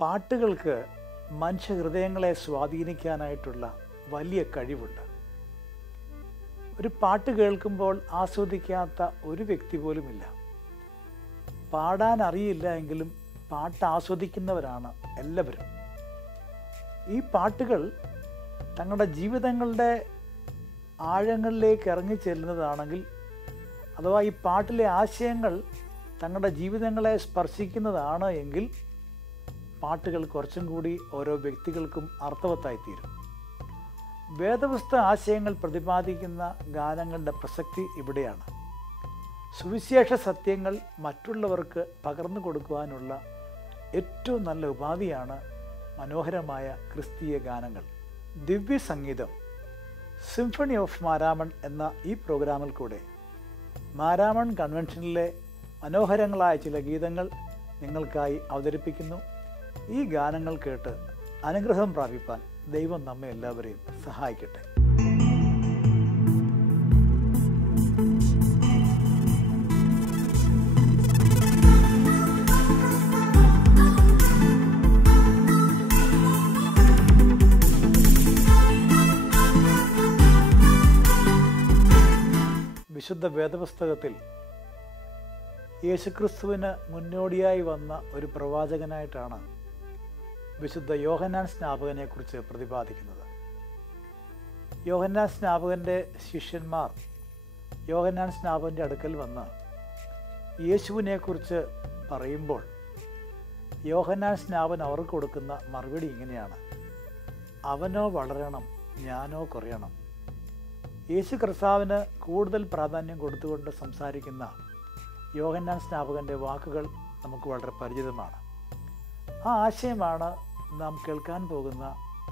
പാട്ടുകൾക്ക് മനുഷ്യഹൃദയങ്ങളെ സ്വാധീനിക്കാനായിട്ടുള്ള വലിയ കഴിവുണ്ട്. ഒരു പാട്ട് കേൾക്കുമ്പോൾ ആസ്വദിക്കാത്ത ഒരു വ്യക്തി പോലുമില്ല. പാടാൻ അറിയില്ല എങ്കിലും പാട്ട് ആസ്വദിക്കുന്നവരാണ് എല്ലാവരും. ഈ പാട്ടുകൾ തങ്ങളുടെ ജീവിതങ്ങളുടെ ആഴങ്ങളിലേക്ക് ഇറങ്ങിച്ചെല്ലുന്നതാണെങ്കിൽ, അഥവാ ഈ പാട്ടിലെ ആശയങ്ങൾ തങ്ങളുടെ ജീവിതങ്ങളെ സ്പർശിക്കുന്നതാണ് എങ്കിൽ പാട്ടുകൾ കുറച്ചും കൂടി ഓരോ വ്യക്തികൾക്കും അർത്ഥവത്തായിത്തീരും. വേദപുസ്തക ആശയങ്ങൾ പ്രതിപാദിക്കുന്ന ഗാനങ്ങളുടെ പ്രസക്തി ഇവിടെയാണ്. സുവിശേഷ സത്യങ്ങൾ മറ്റുള്ളവർക്ക് പകർന്നു കൊടുക്കുവാനുള്ള ഏറ്റവും നല്ല ഉപാധിയാണ് മനോഹരമായ ക്രിസ്തീയ ഗാനങ്ങൾ. ദിവ്യ സംഗീതം സിംഫണി ഓഫ് മാരാമൺ എന്ന ഈ പ്രോഗ്രാമിൽ കൂടെ മാരാമൺ കൺവെൻഷനിലെ മനോഹരങ്ങളായ ചില ഗീതങ്ങൾ നിങ്ങൾക്കായി അവതരിപ്പിക്കുന്നു. ഈ ഗാനങ്ങൾ കേട്ട് അനുഗ്രഹം പ്രാപിപ്പാൻ ദൈവം നമ്മെ എല്ലാവരെയും സഹായിക്കട്ടെ. വിശുദ്ധ വേദപുസ്തകത്തിൽ യേശുക്രിസ്തുവിന് മുന്നോടിയായി വന്ന ഒരു പ്രവാചകനായിട്ടാണ് വിശുദ്ധ യോഹന്നാൻ സ്നാപകനെക്കുറിച്ച് പ്രതിപാദിക്കുന്നത്. യോഹന്നാൻ സ്നാപകൻ്റെ ശിഷ്യന്മാർ യോഹന്നാൻ സ്നാപകൻ്റെ അടുക്കൽ വന്ന് യേശുവിനെക്കുറിച്ച് പറയുമ്പോൾ യോഹന്നാൻ സ്നാപകൻ അവർക്ക് കൊടുക്കുന്ന മറുപടി ഇങ്ങനെയാണ്: അവനോ വളരണം, ഞാനോ കുറയണം. യേശു കർത്താവിന് കൂടുതൽ പ്രാധാന്യം കൊടുത്തുകൊണ്ട് സംസാരിക്കുന്ന യോഹന്നാൻ സ്നാപകൻ്റെ വാക്കുകൾ നമുക്ക് വളരെ പരിചിതമാണ്. ആ ആശയമാണ് നാം കേൾക്കാൻ പോകുന്ന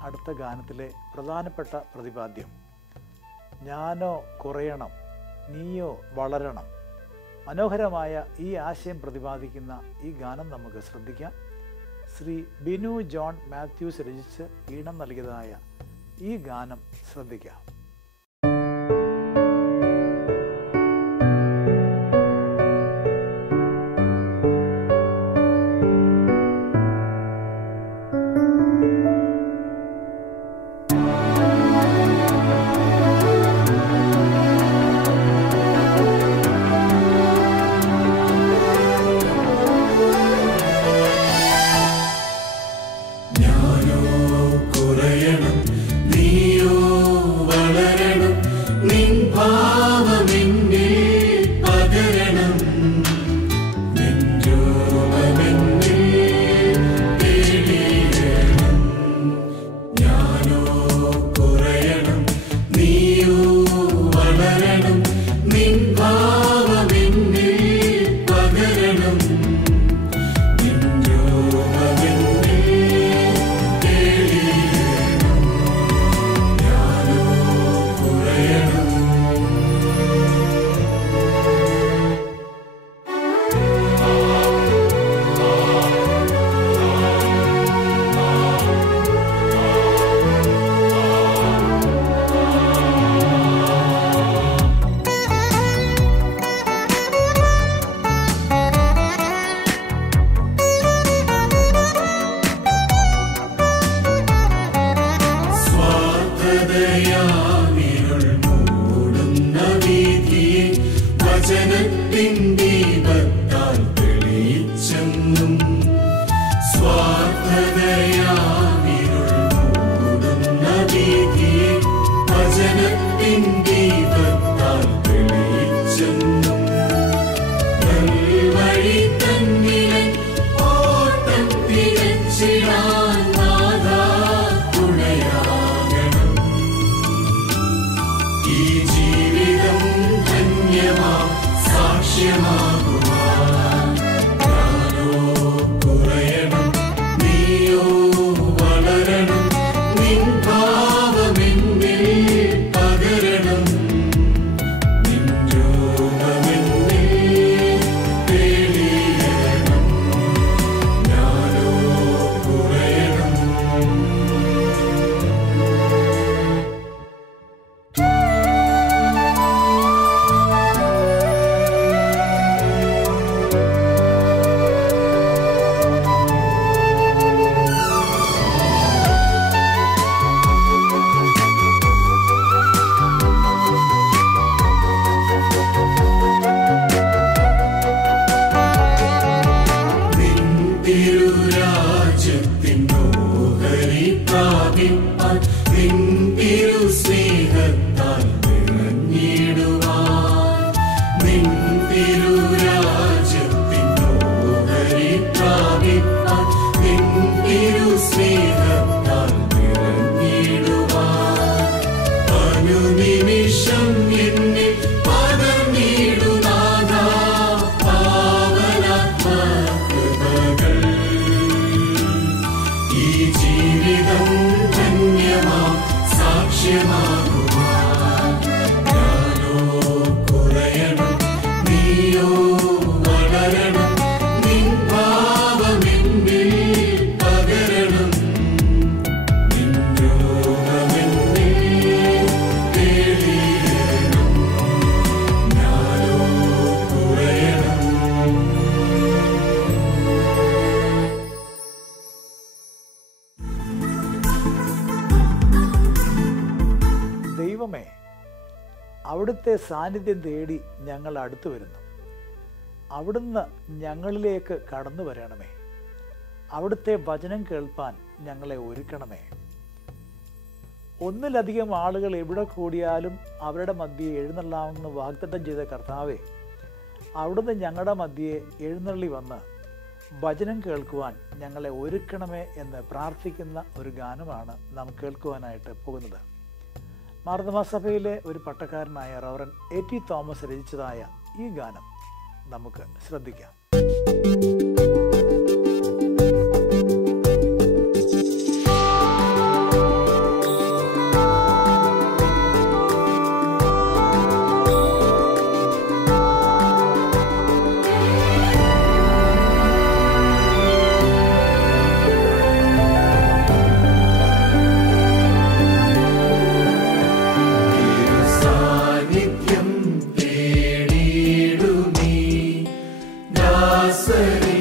അടുത്ത ഗാനത്തിലെ പ്രധാനപ്പെട്ട പ്രതിപാദ്യം. ഞാനോ കുറയണം, നീയോ വളരണം. മനോഹരമായ ഈ ആശയം പ്രതിപാദിക്കുന്ന ഈ ഗാനം നമുക്ക് ശ്രദ്ധിക്കാം. ശ്രീ ബിനു ജോൺ മാത്യൂസ് രചിച്ച് ഈണം നൽകിയതായ ഈ ഗാനം ശ്രദ്ധിക്കാം. പ്രാപിപ്പാൻ നിൻ തിരുസ്നേഹത്താൽ നിറഞ്ഞിടുവാൻ നിൻ തിരുരാജ്യത്തിൻ ഓഹരി പ്രാപിപ്പാൻ നിൻ തിരുസ്നേഹത്താൽ നിറഞ്ഞിടുവാൻ അനുനിമിഷം എന്നിൽ പകർന്നിടുനാഥാ പാവനാത്മകൃപകൾ. ഈ ജീവിതം ധന്യമാം സാക്ഷ്യമാകുവാൻ ഞാനോ കുറയണം, നീയോ വളരണം, നിൻ ഭാവമെന്നിൽ പകരണം, നിൻ രൂപമെന്നിൽ തെളിയണം. ഞാനോ കുറയണം. ദൈവമേ, അവിടുത്തെ സാന്നിധ്യം തേടി ഞങ്ങൾ അടുത്തു വരുന്നു. അവിടുന്ന് ഞങ്ങളിലേക്ക് കടന്നു വരണമേ. അവിടുത്തെ വചനം കേൾപ്പാൻ ഞങ്ങളെ ഒരുക്കണമേ. ഒന്നിലധികം ആളുകൾ എവിടെ കൂടിയാലും അവരുടെ മധ്യേ എഴുന്നള്ളാമെന്ന് വാഗ്ദത്തം ചെയ്ത കർത്താവെ, അവിടുന്ന് ഞങ്ങളുടെ മധ്യേ എഴുന്നള്ളി വന്ന് വചനം കേൾക്കുവാൻ ഞങ്ങളെ ഒരുക്കണമേ എന്ന് പ്രാർത്ഥിക്കുന്ന ഒരു ഗാനമാണ് നാം കേൾക്കുവാനായിട്ട് പോകുന്നത്. മാർത്തോമാ സഭയിലെ ഒരു പട്ടക്കാരനായ റവറൻ A.T. തോമസ് രചിച്ചതായ ഈ ഗാനം നമുക്ക് ശ്രദ്ധിക്കാം. സാന്നിധ്യം തേടിയിടുമീ ദാസരേ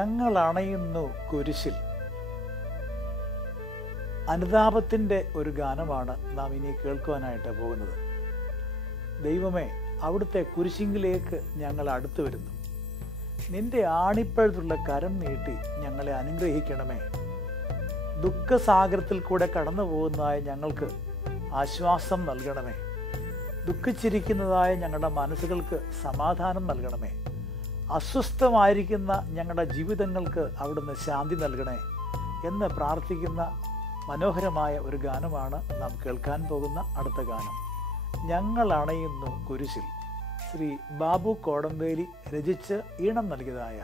ഞങ്ങൾ അണയുന്നു കുരിശിൽ. അനുതാപത്തിൻ്റെ ഒരു ഗാനമാണ് നാം ഇനി കേൾക്കുവാനായിട്ട് പോകുന്നത്. ദൈവമേ, അവിടുത്തെ കുരിശിങ്കിലേക്ക് ഞങ്ങൾ അടുത്തു വരുന്നു. നിന്റെ ആണിപ്പഴുത്തുള്ള കരം നീട്ടി ഞങ്ങളെ അനുഗ്രഹിക്കണമേ. ദുഃഖസാഗരത്തിൽ കൂടെ കടന്നു പോകുന്നതായ ഞങ്ങൾക്ക് ആശ്വാസം നൽകണമേ. ദുഃഖിച്ചിരിക്കുന്നതായ ഞങ്ങളുടെ മനസ്സുകൾക്ക് സമാധാനം നൽകണമേ. അസ്വസ്ഥമായിരിക്കുന്ന ഞങ്ങളുടെ ജീവിതങ്ങൾക്ക് അവിടുന്ന് ശാന്തി നൽകണേ എന്ന് പ്രാർത്ഥിക്കുന്ന മനോഹരമായ ഒരു ഗാനമാണ് നാം കേൾക്കാൻ പോകുന്ന അടുത്ത ഗാനം. ഞങ്ങൾ അണയുന്നു കുരിശിൽ. ശ്രീ ബാബു കോടമ്പേരി രചിച്ച് ഈണം നൽകിയതായ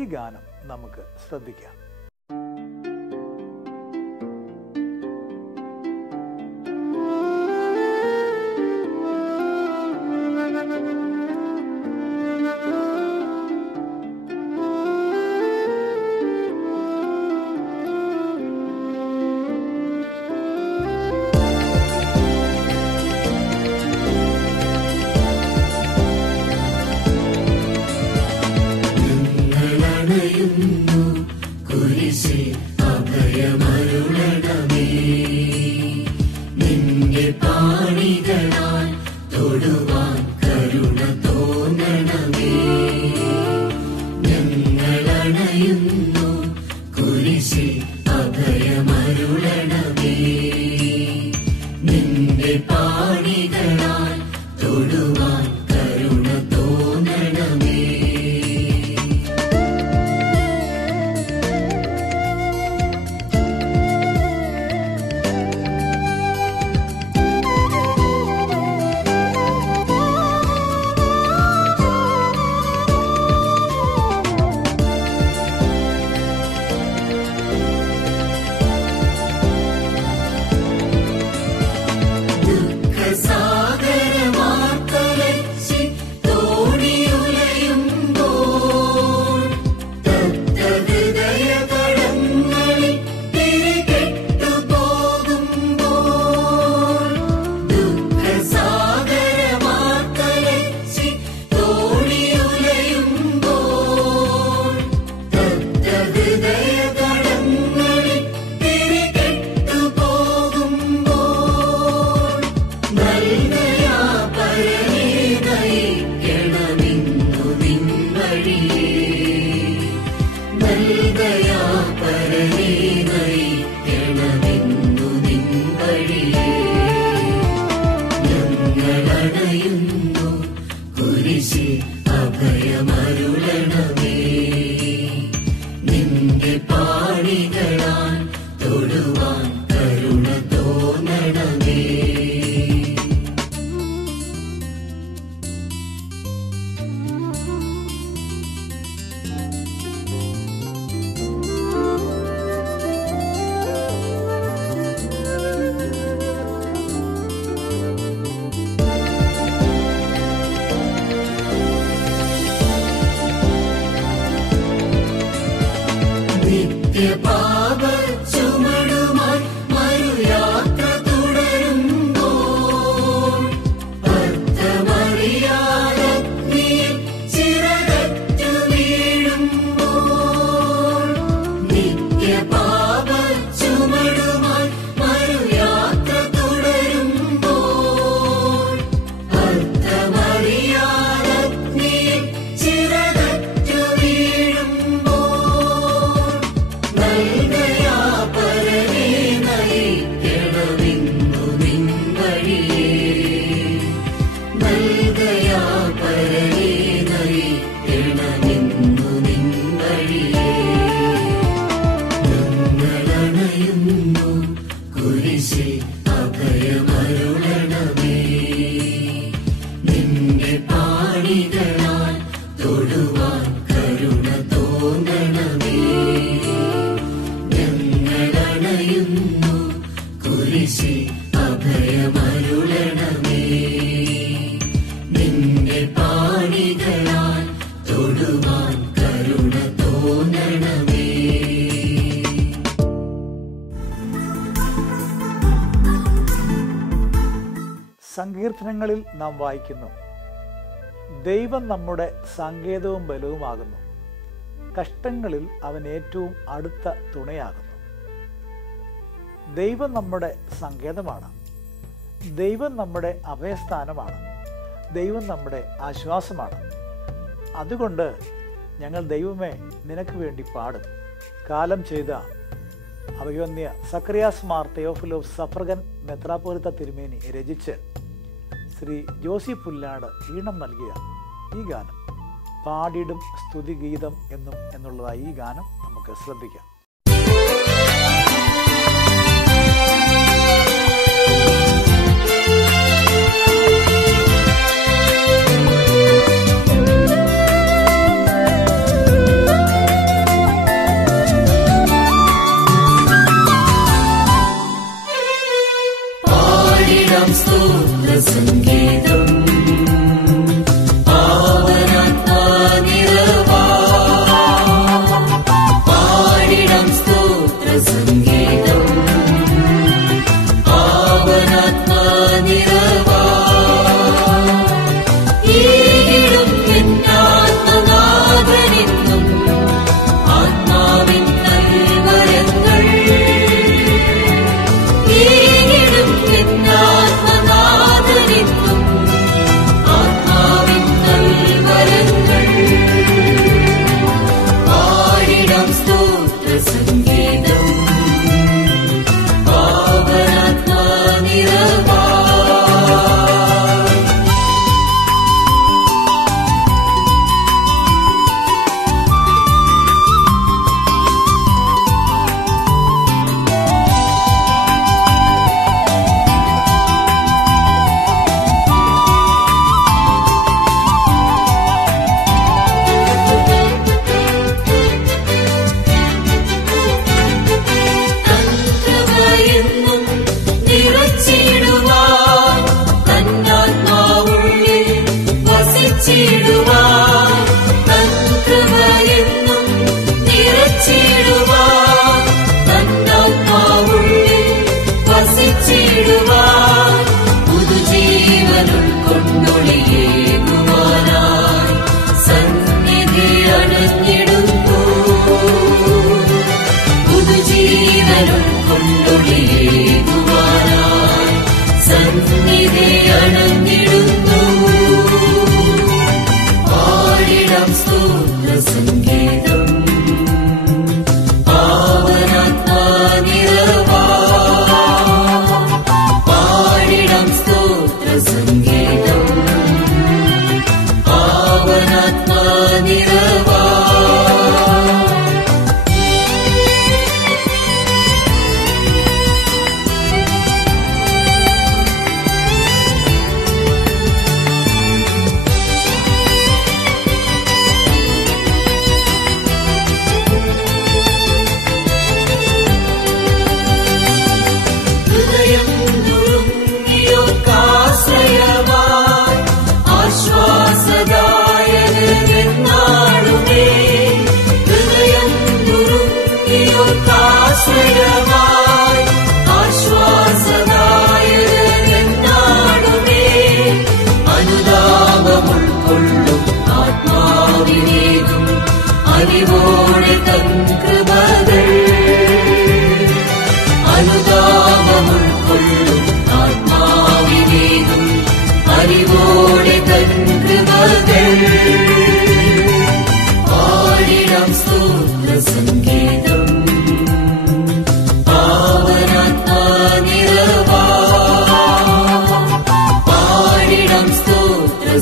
ഈ ഗാനം നമുക്ക് ശ്രദ്ധിക്കാം. സങ്കീർത്തനങ്ങളിൽ നാം വായിക്കുന്നു, ദൈവം നമ്മുടെ സങ്കേതവും ബലവുമാകുന്നു, കഷ്ടങ്ങളിൽ അവൻ ഏറ്റവും അടുത്ത തുണയാകുന്നു. ദൈവം നമ്മുടെ സങ്കേതമാണ്. ദൈവം നമ്മുടെ അഭയസ്ഥാനമാണ്. ദൈവം നമ്മുടെ ആശ്വാസമാണ്. അതുകൊണ്ട് ഞങ്ങൾ ദൈവമേ നിനക്ക് വേണ്ടി പാടും. കാലം ചെയ്ത അഭിവന്യ സക്രിയാസ് മാർ തെയോഫിലോസ് സഫ്രഗൻ മെത്രാപ്പോലിത്ത തിരുമേനി രചിച്ച് ശ്രീ ജോസി പുല്ലാട് ഈണം നൽകിയ ഈ ഗാനം പാടിടും സ്തുതിഗീതം എന്നുള്ളതായി ഈ ഗാനം നമുക്ക് ശ്രദ്ധിക്കാം. സംഗീതം പാടിടം സ്തോത്രസംഗീതം ആവനാത്മാനിരവാ ഈടും എന്നാത്മനാഥനെന്നും ആത്മാവിൻ കൽവരങ്ങൾ ഈടും എന്നാത്മനാഥനെന്നും ആത്മാവിൻ കൽവരങ്ങൾ പാടിടം സ്തോത്രസംഗീതം ആവനാത്മാനിരവാ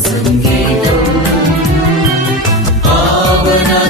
സംഗീതം ആവനാത്മാനിരവാ